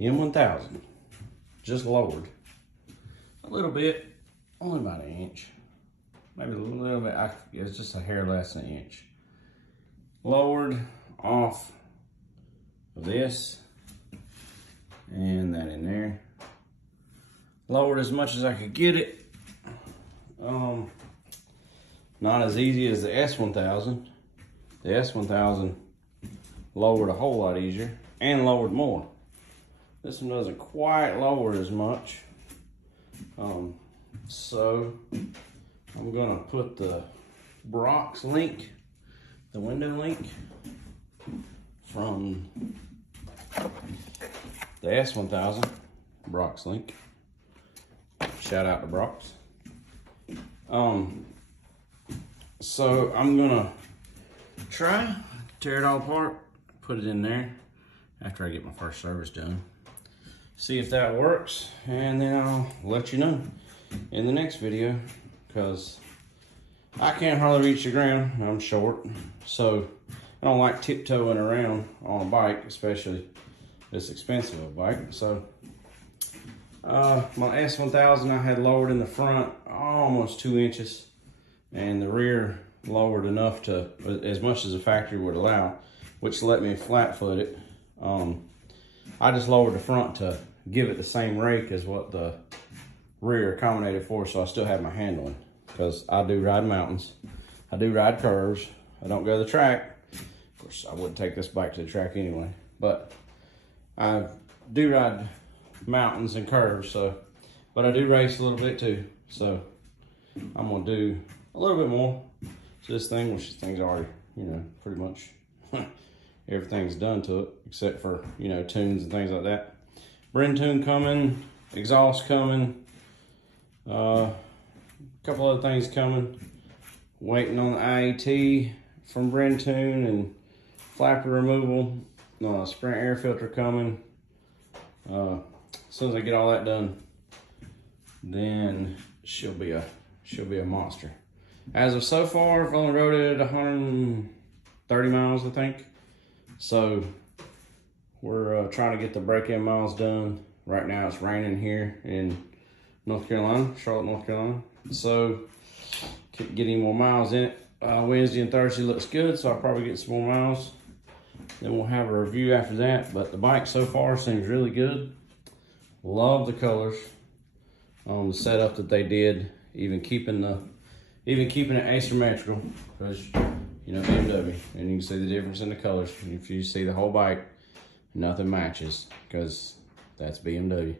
M1000, just lowered a little bit, only about an inch, maybe a little bit. It's just a hair less than an inch. Lowered off of this and that in there. Lowered as much as I could get it. Not as easy as the S1000. The S1000 lowered a whole lot easier and lowered more. This one doesn't quite lower as much. So I'm gonna put the Brock's link, the window link from the S1000, Brock's link. Shout out to Brock's. So I'm gonna try, tear it all apart, put it in there after I get my first service done. See if that works, and then I'll let you know in the next video, because I can't hardly reach the ground. I'm short, so I don't like tiptoeing around on a bike, especially this expensive a bike. So my S1000 I had lowered in the front almost 2 inches, and the rear lowered enough to, as much as the factory would allow, which let me flat foot it. I just lowered the front to give it the same rake as what the rear accommodated for, so I still have my handling, because I do ride mountains, I do ride curves, I don't go to the track. Of course, I wouldn't take this bike to the track anyway, but I do ride mountains and curves, so, but I do race a little bit too, so I'm gonna do a little bit more to this thing, which this thing's already, you know, pretty much everything's done to it, except for, you know, tunes and things like that. Brend tune coming, exhaust coming, a couple other things coming. Waiting on the IAT from Brend tune and flapper removal. Sprint air filter coming. As soon as I get all that done, then she'll be a monster. As of so far, I've only rode it 130 miles, I think. So we're trying to get the break-in miles done. Right now it's raining here in North Carolina, Charlotte, North Carolina. So keep getting more miles in it. Wednesday and Thursday looks good, so I'll probably get some more miles. Then we'll have a review after that. But the bike so far seems really good. Love the colors. The setup that they did, even keeping it asymmetrical, because you know BMW, and you can see the difference in the colors. If you see the whole bike, nothing matches, because that's BMW.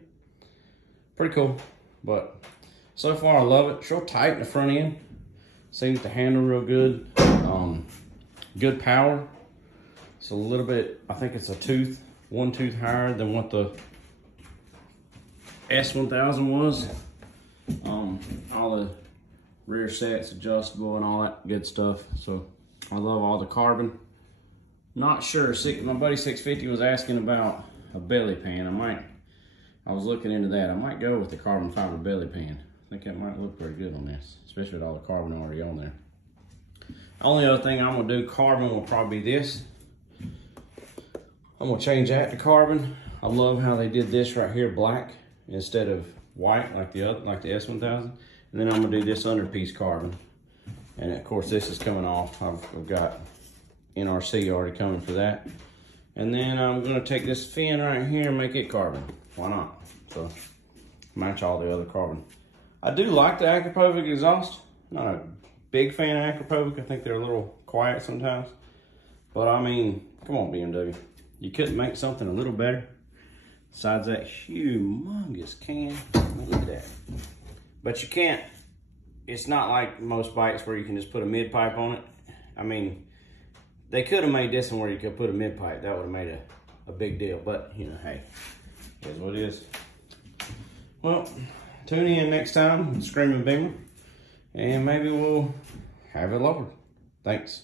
Pretty cool, but so far I love it. It's real tight in the front end. Seems to handle real good. Good power. It's a little bit, I think it's one tooth higher than what the S1000 was. All the rear sets adjustable and all that good stuff. So I love all the carbon. Not sure, my buddy 650 was asking about a belly pan. I was looking into that. I might go with the carbon fiber belly pan. I think that might look pretty good on this, especially with all the carbon already on there. Only other thing I'm gonna do carbon will probably be this. I'm gonna change that to carbon. I love how they did this right here black instead of white like the S1000. And then I'm gonna do this underpiece carbon. And of course this is coming off. I've got NRC already coming for that. And then I'm gonna take this fin right here and make it carbon. Why not? So match all the other carbon. I do like the Akrapovic exhaust. Not a big fan of Akrapovic. I think they're a little quiet sometimes. But I mean, come on BMW. You couldn't make something a little better. Besides that humongous can. Look at that. But you can't, it's not like most bikes where you can just put a mid pipe on it. I mean, they could have made this one where you could put a mid pipe. That would have made a big deal. But, you know, hey, it is what it is. Well, tune in next time, Screaming Beamer, and maybe we'll have it lowered. Thanks.